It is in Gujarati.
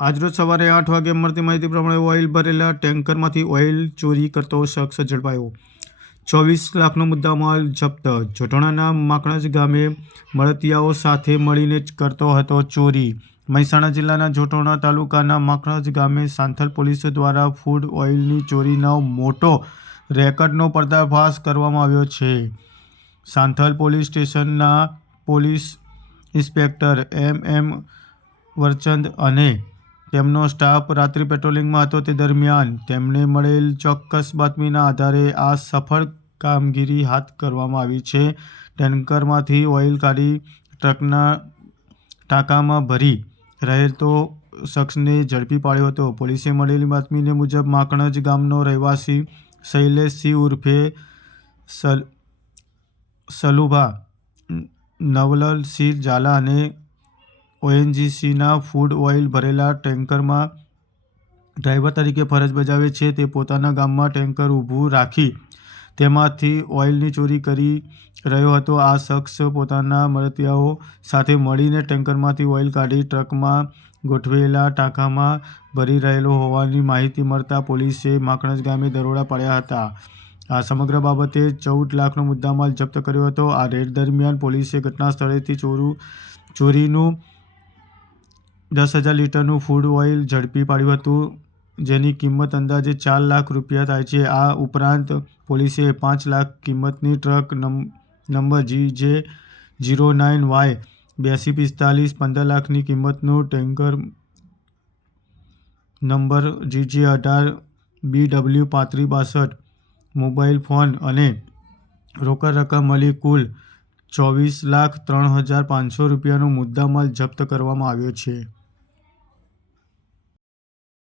આજરોજ સવારે 8 વાગે મળતી માહિતી પ્રમાણે ઓઇલ ભરેલા ટેન્કરમાંથી ઓઇલ ચોરી કરતો શખ્સ ઝડપાયો। 24 લાખનો મુદ્દામાલ જપ્ત। જોટોણાના માકણજ ગામે મળતિયાઓ સાથે મળીને કરતો હતો ચોરી। મહેસાણા જિલ્લાના જોટોણા તાલુકાના માકણજ ગામે સાંથલ પોલીસ દ્વારા ફૂડ ઓઇલની ચોરીનો મોટો રેકર્ડનો પર્દાફાશ કરવામાં આવ્યો છે। સાંથલ પોલીસ સ્ટેશનના પોલીસ ઇન્સ્પેક્ટર એમ વરચંદ અને તેમનો સ્ટાફ રાત્રિ પેટ્રોલિંગમાં હતો તે દરમિયાન તેમને મળેલ ચોક્કસ બાતમીના આધારે આ સફળ કામગીરી હાથ કરવામાં આવી છે। ટેન્કરમાંથી ઓઇલ કાઢી ટ્રકના ટાંકામાં ભરી રહેતો શખ્સને ઝડપી પાડ્યો હતો। પોલીસે મળેલી બાતમી મુજબ માકણજ ગામનો રહેવાસી શૈલેષસિંહ ઉર્ફે સલુભા નવલસિંહ ઝાલા અને ઓએનજીસીના ફૂડ ઓઇલ ભરેલા ટેન્કરમાં ડ્રાઈવર તરીકે ફરજ બજાવે છે। તે પોતાના ગામમાં ટેન્કર ઊભું રાખી તેમાંથી ઓઇલની ચોરી કરી રહ્યો હતો। આ શખ્સ પોતાના મળતિયાઓ સાથે મળીને ટેન્કરમાંથી ઓઇલ કાઢી ટ્રકમાં ગોઠવેલા ટાંકામાં ભરી રહેલો હોવાની માહિતી મળતા પોલીસે માકણજ ગામે દરોડા પાડ્યા હતા। આ સમગ્ર બાબતે 14 લાખનો મુદ્દામાલ જપ્ત કર્યો હતો। આ રેડ દરમિયાન પોલીસે ઘટના સ્થળેથી ચોરીનું 10,000 લીટરનું ફૂડ ઓઇલ ઝડપી પાડ્યું હતું, જેની કિંમત અંદાજે 4 લાખ રૂપિયા થાય છે। આ ઉપરાંત પોલીસે 5 લાખ કિંમતની ટ્રક નંબર GJ09Y 8245, 15 લાખની કિંમતનું tanker number GJ18BW 3562, mobile phone અને રોકડ રકમ મળી કુલ 24,03,500 રૂપિયાનો મુદ્દામાલ જપ્ત કરવામાં આવ્યો છે।